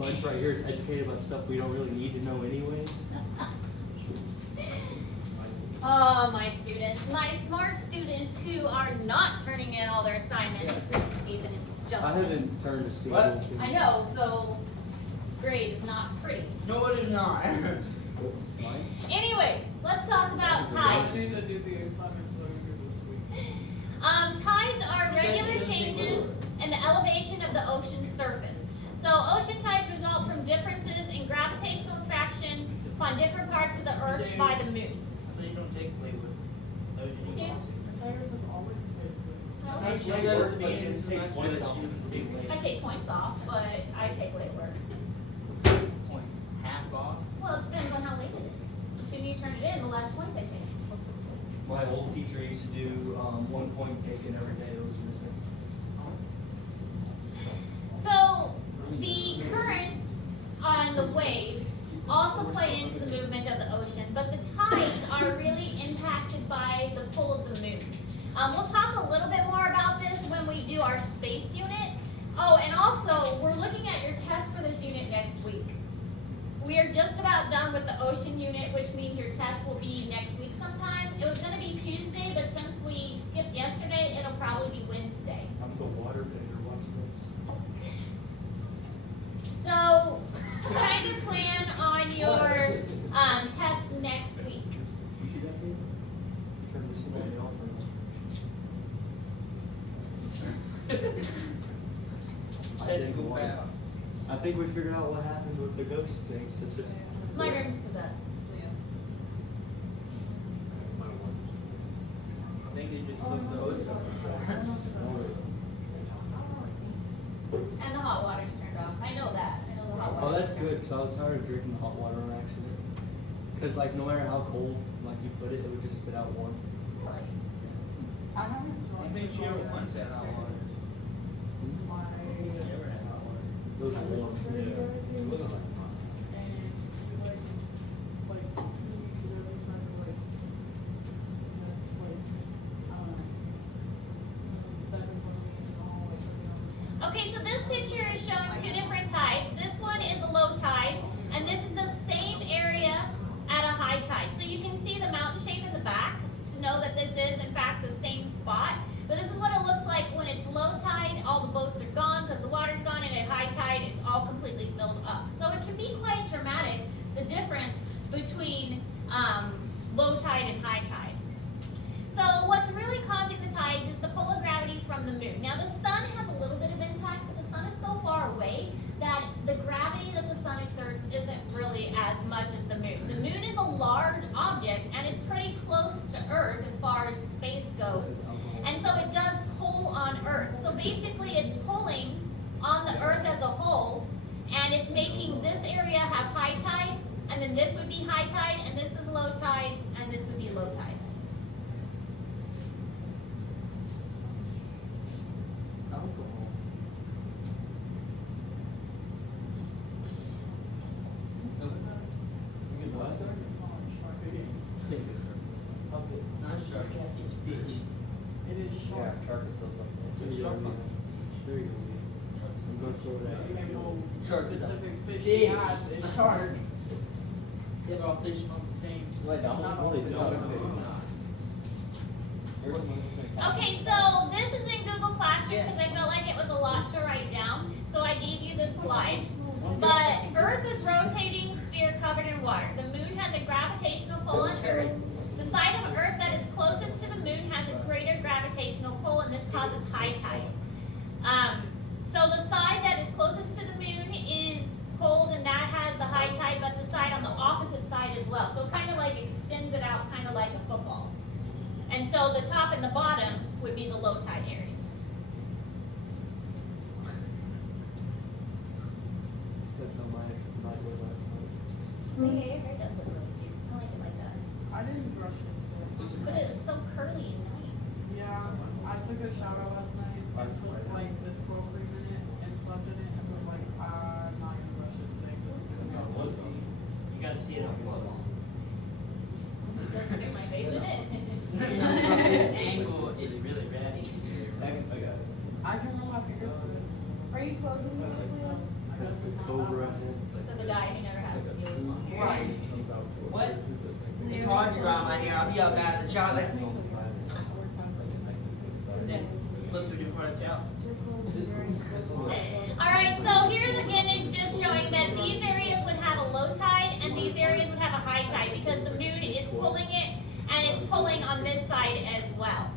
bunch right here is educated about stuff we don't really need to know anyways. Oh, my students, my smart students who are not turning in all their assignments, even just. I haven't turned a single What? thing. I know, so grade is not pretty. No, it is not. Mine? Anyways, let's talk about I tides. need to do the assignments that we do this week. Tides are regular changes in the elevation of the ocean's surface. So ocean tides result from differences in gravitational attraction upon different parts of the Earth by the moon. So you don't take Playwood. No, you didn't Yeah. want to. Cyrus is always good. That's Playwood, letter but B she is doesn't take semester points that off. you take I Playwood. take points off, but I take late work. Points. Half off. Well, it depends on how late it is. The sooner you turn it in, the less points I take. My old teacher used to do 1 point taken every day that was missing. So the currents on the waves also play into the movement of the ocean, but the tides are really impacted by the pull of the moon. We'll talk a little bit more about this when we do our space unit. Oh, and also, we're looking at your test for this unit next week. We are just about done with the ocean unit, which means your test will be next week sometime. It was gonna be Tuesday, but since we skipped yesterday, it'll probably be Wednesday. I'm the water bender, watch this. So, kind of plan on your test next week. You see that thing? Turn this one off or Said to go fast. I think we figured out what happened with the ghost things. It's just My room's possessed. I think they just looked the hose up. And the hot water's turned off. I know that. I know the hot water. Oh, that's good, because I was tired of drinking hot water on accident. Because, like, no matter how cold, like, you put it, it would just spit out warm. Really? I haven't I drunk think she ever once had hot water. since my. She never had hot water. It was warm. It wasn't like hot. And like 2 weeks ago, they tried to like, seven something in the hall, like, Okay, so this picture is showing two different tides. This one is a low tide, and this is the same area at a high tide. So you can see the mountain shape in the back to know that this is, in fact, the same spot. But this is what it looks like when it's low tide. All the boats are gone because the water's gone, and at high tide, it's all completely filled up. So it can be quite dramatic, the difference between low tide and high tide. So what's really causing the tides is the pull of gravity from the moon. Now the sun has a little bit of impact, but the sun is so far away that the gravity that the sun exerts isn't really as much as the moon. The moon is a large object and it's pretty close to Earth as far as space goes. And so it does pull on Earth. So basically it's pulling on the Earth as a whole, and it's making this area have high tide, and then this would be high tide, and this is low tide, and this would be low tide. Alcohol. Not shark, it's fish. it is sharp. shark is still something. It's shark. There you go. I'm going to throw that. Even though Shark is a specific fish big he has is shark. Yeah, but all fish smell the same. Like, Not all really fish don't. are Okay, so this is in Google Classroom because I felt like it was a lot to write down, so I gave you this slide. But Earth is rotating sphere covered in water. The moon has a gravitational pull on Earth. The side of Earth that is closest to the moon has a greater gravitational pull, and this causes high tide. So the side that is closest to the moon is cold, and that has the high tide, but the side on the opposite side as well. So it kind of like extends it out, kind of like a football. And so the top and the bottom would be the low tide areas. That's how my night was last night. Okay, your hair does look really cute. I like it like that. I didn't brush it today. But it's so curly and nice. Yeah, I took a shower last night and put like this curl cream in it and slept in it and was like, I'm not gonna brush it today because it's gonna be oily. You gotta see it up close. Does stick my face in it. This angle is really ratty. I got it. I can roll my fingers through it. Are you closing I yours? think so. I guess it's not Cobra. that Right. What? It's hard to dry my hair. I'll be up out of the shower like, and then flip through the product out. Alright, so here's again is just showing that these areas would have a low tide and these areas would have a high tide because the moon is pulling it and it's pulling on this side as well.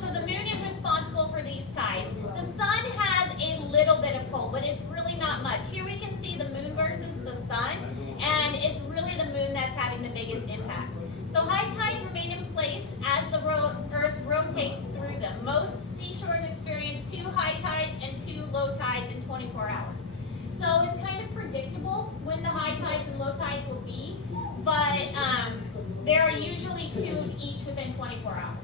So the moon is responsible for these tides. The sun has a little bit of pull, but it's really not much. Here we can see the moon versus the sun, and it's really the moon that's having the biggest impact. So high tides remain in place as the Earth rotates through them. Most seashores experience 2 high tides and 2 low tides in 24 hours. So it's kind of predictable when the high tides and low tides will be, but there are usually 2 each within 24 hours.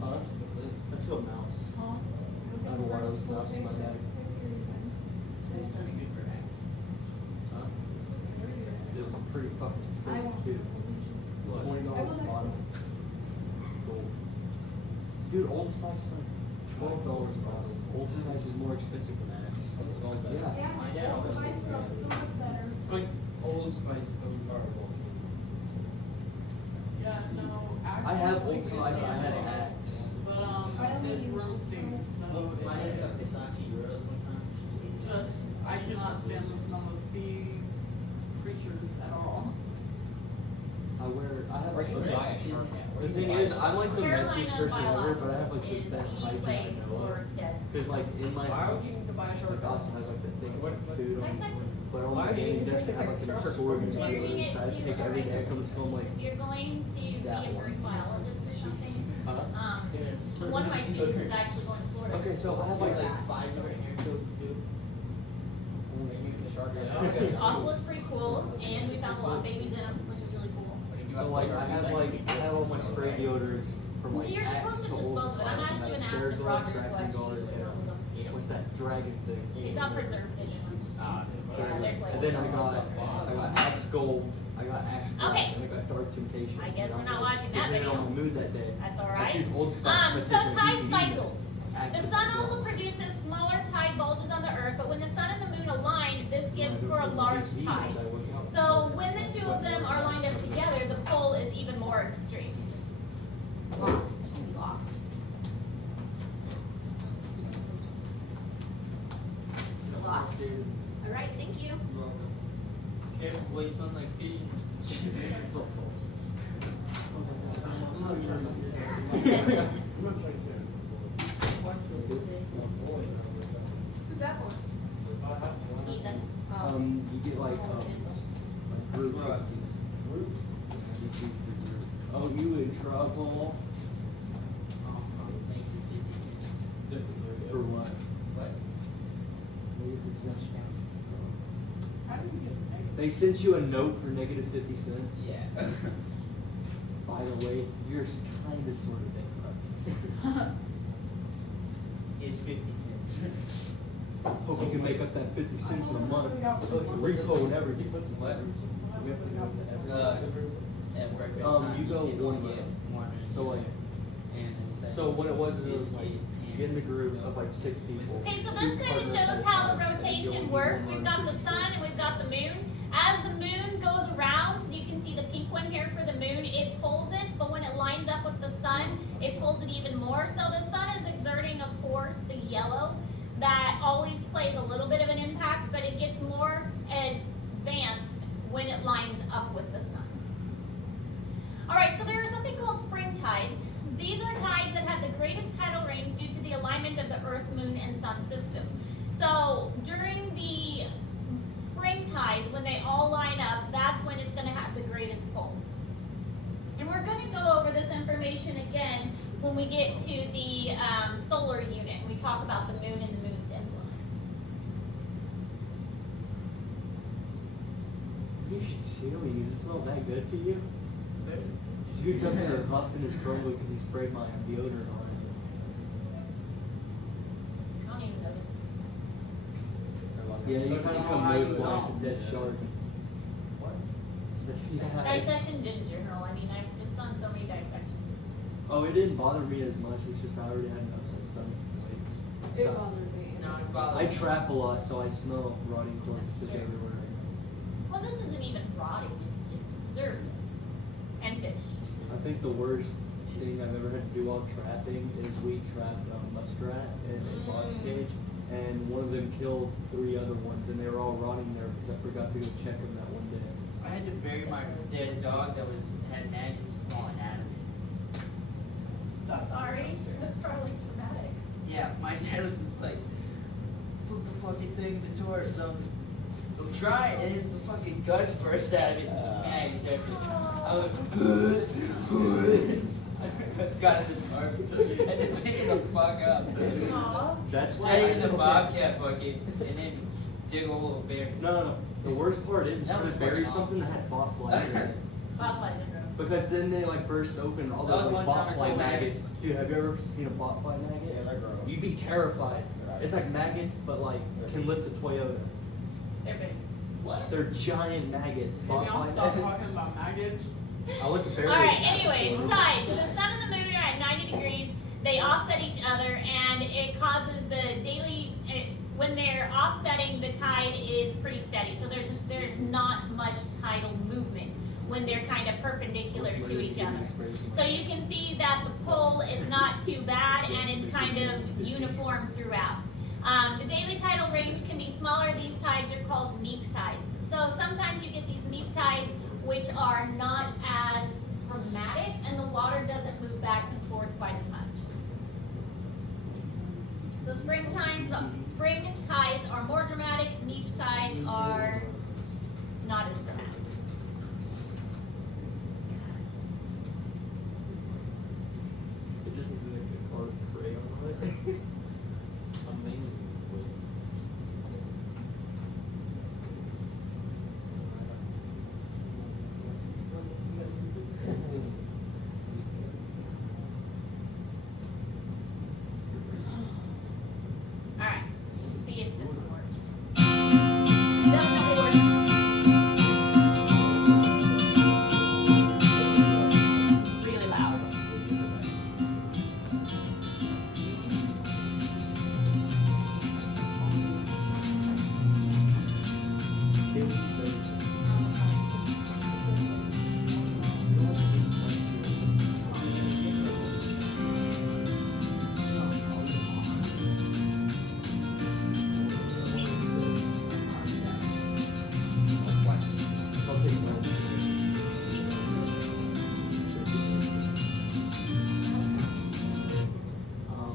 Huh? Let's go mouse. I have a wireless mouse in my bag. Huh? It was pretty fucking expensive too. $20 bottle. Gold. Dude, Old Spice is like $12 a bottle. Old Spice is more expensive than Axe. Yeah. Like Old Spice Yeah, no, actually. I have Old Spice, I had Axe. But this room stinks, so Mine is it's a Versace Euros one time. just, I cannot stand the smell of sea creatures at all. I have Where should I buy a shark at? The thing is, I'm like the messiest Carolina person ever, but I have like biological the is best key hygiene I place know of. for dead. Cause like in my Why house, would you need to buy a shark? like also has like the thing with food on Dissect. it. But all Why my do you games need to just take have like a an shark? assortment of You're deodorants. using it I to take every day, I come home like, If you're going to be that a marine one. biologist or something, huh? one of my students is actually going to Florida. Okay, so I have Like like 5 different hair coats too. Also, it's pretty cool, and we found a lot of babies in them, which is really cool. So like I have all my spray deodorants from like You're Axe supposed to to dispose Old of it. I'm Spice and actually that gonna ask Ms. Bear Rogers Guard, who Kraken actually Guard, usually and, deals with them. what's that dragon thing? They've got preserved vision ones. And then I got Axe Gold, I got Axe Black, Okay. and I got Dark Temptation. I guess And we're not I'm watching that depending video. on my mood that day. That's all I right. choose Old Spice. So tide cycles. Axe The and sun Gold. also produces smaller tide bulges on the earth, but when the sun and the moon align, this gives for a large tide. So when the 2 of them are lined up together, the pull is even more extreme. Locked. It's a lot. All right, thank you. Careful, boy, it smells like fish. Who's that for? Ethan. You get like groups. Oh, you in trouble? For what? How did we get negative? They sent you a note for negative 50 cents. Yeah. By the way, you're kind of sort of bankrupt. It's 50 cents. Hope you can make up that 50 cents in a month. Repo and everything. What? At work, it's not- You go can 1 only get month. one. So like, And so what it was is it was like, you get in a group of like 6 people. Okay, so 2 this kind of partners shows at a how the time, and you rotation only works. do We've one got or the 2 sun and we've got the moon. As the moon goes around, you can see the pink one here for the moon, it pulls it, but when it lines up with the sun, it pulls it even more. So the sun is exerting a force, the yellow, that always plays a little bit of an impact, but it gets more advanced when it lines up with the sun. All right, so there is something called spring tides. These are tides that have the greatest tidal range due to the alignment of the Earth, Moon, and Sun system. So during the spring tides, when they all line up, that's when it's going to have the greatest pull. And we're going to go over this information again when we get to the solar unit. We talk about the moon and the moon's influence. You should chill. Does it smell that good to you? Dude's up there huffing his crumble because he sprayed my deodorant on it. I don't even notice. Yeah, you kind of come nose blind to dead shark. Yeah. Dissection ginger journal. I mean, I've just done so many dissections. It's just, Oh, it didn't bother me as much. It's just I already had an upset stomach. It So, bothered me. No, it's about I trap a lot, so I smell rotting corpses That's true. everywhere. well, this isn't even rotting. It's just preserved. And fish. I think the worst thing I've ever had to do while trapping is we trapped a muskrat in a box cage, and one of them killed 3 other ones, and they were all rotting there because I forgot to go check them that one day. I had to bury my dead dog that had maggots falling out of it. Sorry. That's probably traumatic. Yeah, my dad was just like, put the fucking thing in the torch. So I'm trying, and then the fucking guts burst out of it. Maggots everywhere. I was I got in the dark and then picking the fuck up. Aw. That's why Setting in the okay. bobcat bucket and then dig a hole and bury it. No. The worst part is That trying was to bury fucking something that had botflies in it. Botflies are gross. Because then they like burst open all That those was like one time I botfly told maggots. Dude, have you ever seen a botfly maggot? Yeah, they're gross. You'd be terrified. It's like maggots, but like can lift a Toyota. They're big. What? They're giant maggots. Can y'all Botfly stop maggots. talking about maggots? I went to bury Alright, it. anyways, tides. The sun and the moon are at 90 degrees. They offset each other, and it causes the daily. When they're offsetting, the tide is pretty steady. So there's not much tidal movement when they're kind of perpendicular to each other. So you can see that the pull is not too bad, and it's kind of uniform throughout. The daily tidal range can be smaller. These tides are called neap tides. So sometimes you get these neap tides which are not as dramatic, and the water doesn't move back and forth quite as much. So spring tides are more dramatic. Neap tides are not as dramatic. It just looks like a carved crayon on it. Amazing. Alright, let's see if this one works. Definitely works. Really loud.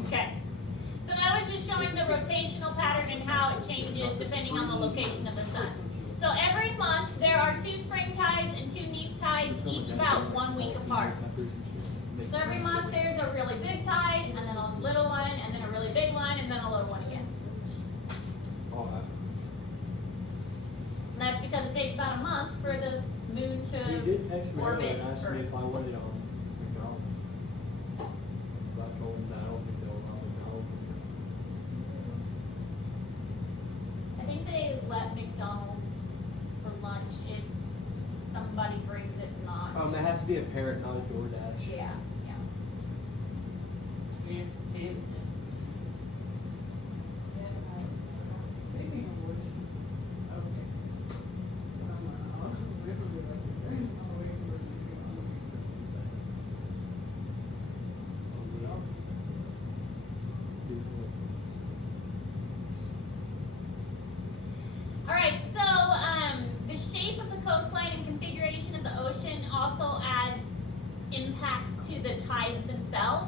Okay, so that was just showing the rotational pattern and how it changes depending on the location of the sun. So every month there are 2 spring tides and 2 neap tides, each about 1 week apart. So every month there's a really big tide, and then a little one, and then a really big one, and then a little one again. And that's because it takes about a month for the moon He to did text me earlier orbit and asked me Earth. if I wanted McDonald's. But I told him that I don't think they'll allow McDonald's. I think they let McDonald's for lunch if somebody brings it not. It has to be a parent, not a DoorDash. Yeah, yeah. Speaking of which, okay. I was waiting for you to be on Alright, so the shape of the coastline and configuration of the ocean also adds impacts to the tides themselves.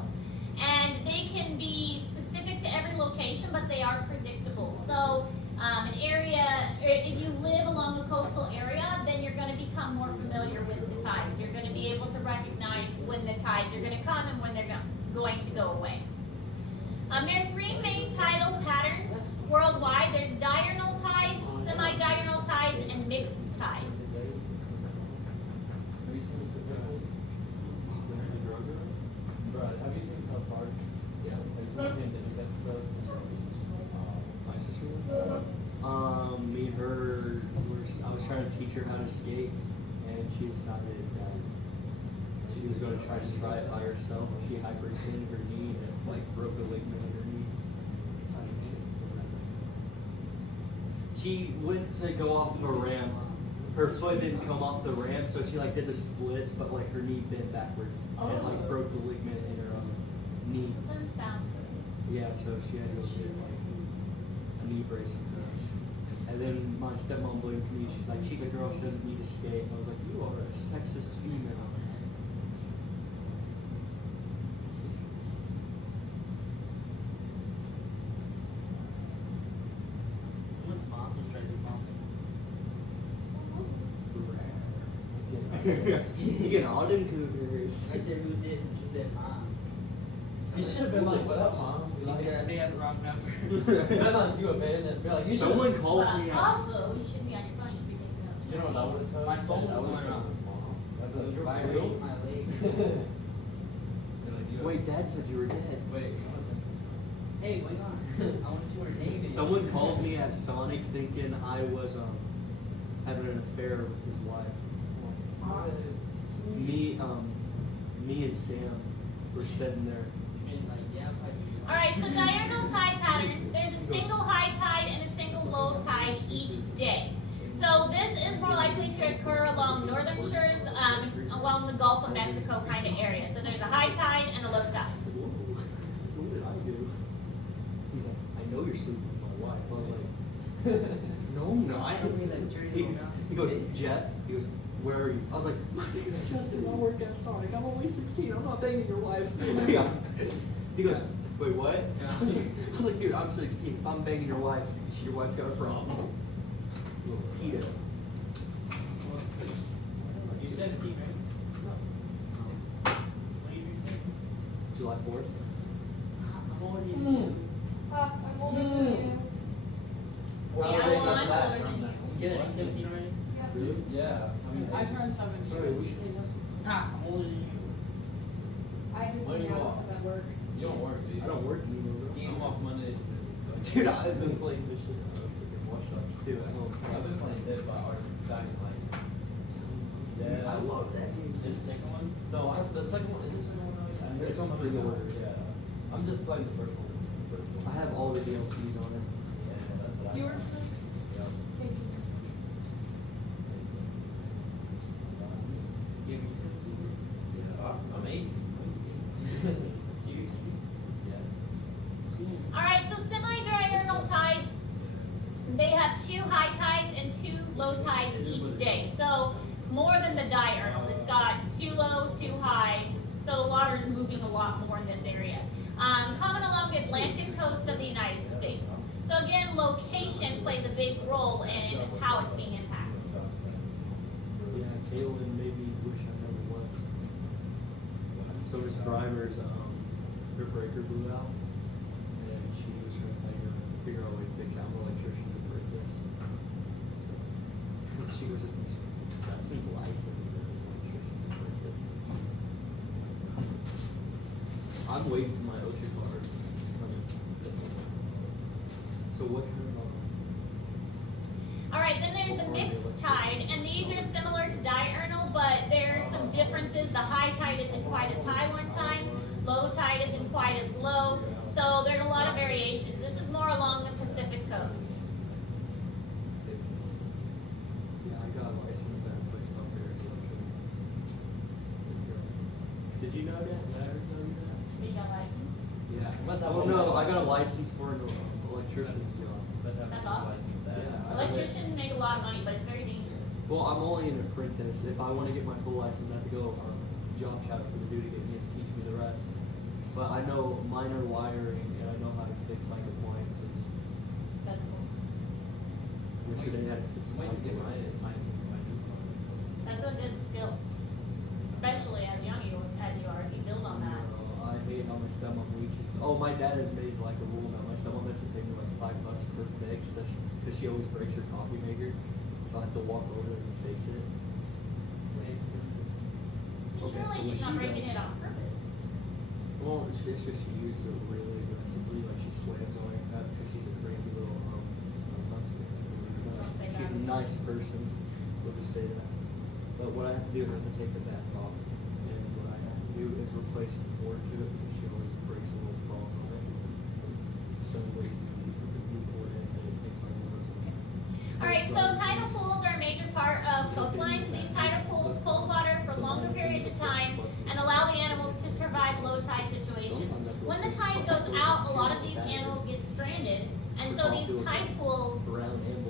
And they can be specific to every location, but they are predictable. So an area, if you live along a coastal area, then you're going to become more familiar with the tides. You're going to be able to recognize when the tides are going to come and when they're going to go away. There are 3 main tidal patterns worldwide. There's diurnal tides, semi-diurnal tides, and mixed tides. Have you seen Mr. Pickles? Bro, have you seen South Park? Yeah. Have you seen him in this episode? My sister? Me and her, I was trying to teach her how to skate, and she decided that she was going to try it by herself. She hyperextended her knee and like broke a ligament in her knee. She went to go off of a ramp. Her foot didn't come off the ramp, so she like did the splits, but like her knee bent backwards and like broke the ligament in her knee. Doesn't sound good. Yeah, so she had to go get like a knee brace. And then my stepmom blamed me. She's like, she's a girl, she doesn't need to skate. And I was like, you are a sexist female. Someone's mom just tried to mom. You get all them cougars. I said, who's this? And she said, mom. You should have been like, what up, mom? He said, I may have the wrong number. Then on you abandoned. Be like, you should. Someone called But me. also, you shouldn't be on your phone, you should be taking notes. You know what I would have told? My phone was I would've going said, off. "Mom." I'd be It like, was "You're vibrating real?" my leg. Wait, Dad said you were dead. Wait. Hey, wait on. I want to see what her name is. Someone called me at Sonic thinking I was having an affair with his wife. Me and Sam were sitting there. And like, yeah, I'm like, Alright, so diurnal tide patterns, there's a single high tide and a single low tide each day. So this is more likely to occur along northern shores, along the Gulf of Mexico kind of area. So there's a high tide and a low tide. Whoa, what did I do? He's like, I know you're sleeping with my wife. I was like, no, I'm not. He goes, Jeff, he goes, where are you? I was like, my name is Justin, I work at Sonic. I'm only 16, I'm not banging your wife. Yeah. He goes, wait, what? I was like, dude, I'm 16. If I'm banging your wife's got a problem. Little pedo. you 17, right? When you return? July 4th. I'm older than you. I'm older than you. Yeah, days well, after I'm that, older than from you. that. You get it at 17 already? Really? Yeah. I turned 17. Sorry, we should I'm older than you. I just What do hang you out want? because I work. You don't work, do you? I don't work anymore, bro. I'm off Monday to Thursday. Dude, I've been playing this shit freaking Watch Dogs too. I know. I've been playing Dead by Art Dying Light. Yeah. I love that game. Is the second one? No, the second one, is this the second one out yet? It's on pre-order. Yeah. I'm just playing the first one. I have all the DLCs on it. Yeah, that's what I You work for Yeah. Casey's. You have your Yeah. I'm 18. Yeah. Alright, so semi-diurnal tides, they have 2 high tides and 2 low tides each day. So more than the diurnal. It's got 2 low, 2 high. So the water's moving a lot more in this area. Common along the Atlantic coast of the United States. So again, location plays a big role in how it's being impacted. Yeah, Kaylin made me wish I never was. So Miss Brimers, her breaker blew out, and she was trying to figure out a way to fix it. I'm an electrician to break this. She was at Justin's license as an electrician to break this. I'm waiting for my OSHA card. So what kind of Alright, then there's the mixed tide, and these are similar to diurnal, but there's some differences. The high tide isn't quite as high one time, low tide isn't quite as low, so there's a lot of variations. This is more along the Pacific coast. Yeah, I got a license at a place called Bears Electric. Did you know that? Did I ever tell you that? You got license? Yeah. But that Oh was- no, I got a license for an electrician's job. That's awesome. Yeah. Electricians make a lot of money, but it's very dangerous. Well, I'm only an apprentice. If I want to get my full license, I have to go job shop for the duty and he has to teach me the rest. But I know minor wiring and I know how to fix like appliances. That's cool. Which they had to fix Wait to get my new car. That's a good skill. Especially as young as you are, if you build on that. I hate how my stepmom leeches. Oh, my dad has made like a rule now. My stepmom has to pay me like $5 per fix because she always breaks her coffee maker. So I have to walk over there and fix it. Okay, Surely so she's what not she breaking does- it on purpose. Well, it's just she uses it really aggressively. Like she slams on her cut because she's a crazy little Don't say she's that. a nice person. We'll just say that. But what I have to do is I have to take the back off, and what I have to do is replace the board to it because she always breaks a little ball on it. So we put the blue board in and it takes like one of those. Alright, so tidal pools are a major part of coastlines. These tidal pools hold water for longer periods of time and allow the animals to survive low tide situations. When the tide goes out, a lot of these animals get stranded, and so these tide pools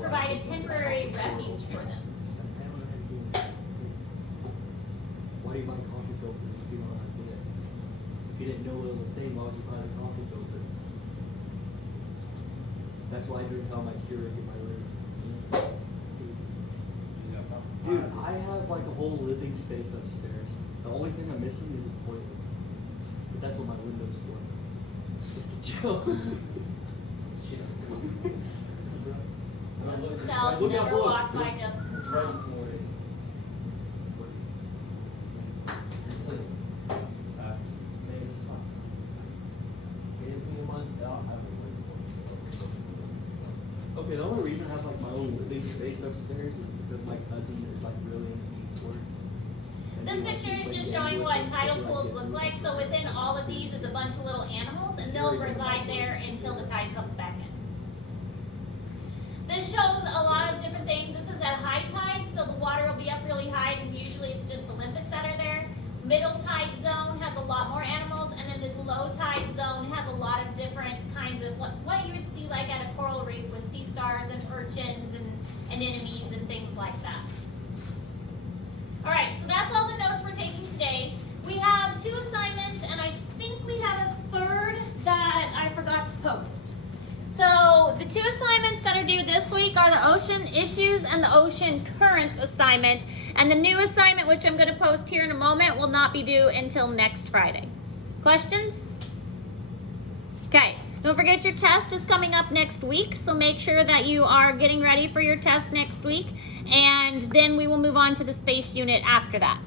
provide a temporary refuge for them. Why do you buy coffee filters if you don't know how to do it? If you didn't know it was a thing, why would you buy a coffee filter? That's why I drink out my Keurig in my room. Dude, I have like a whole living space upstairs. The only thing I'm missing is a toilet. But that's what my window's for. It's a joke. Note to self, Look at never book. walk by Justin's house. Okay, the only reason I have like my own living space upstairs is because my cousin is like really into esports. And This he likes to picture is play just games showing with what them, so tidal like, pools get look into like. it. So within all of these is a bunch of little animals, and they'll reside there until the tide comes back in. This shows a lot of different things. This is at high tide, so the water will be up really high, and usually it's just the limpets that are there. Middle tide zone has a lot more animals, and then this low tide zone has a lot of different kinds of what you would see like at a coral reef with sea stars and urchins and anemones and things like that. Alright, so that's all the notes we're taking today. We have 2 assignments, and I think we have a third that I forgot to post. So the 2 assignments that are due this week are the ocean issues and the ocean currents assignment. And the new assignment, which I'm going to post here in a moment, will not be due until next Friday. Questions? Okay. Don't forget your test is coming up next week, so make sure that you are getting ready for your test next week. And then we will move on to the space unit after that.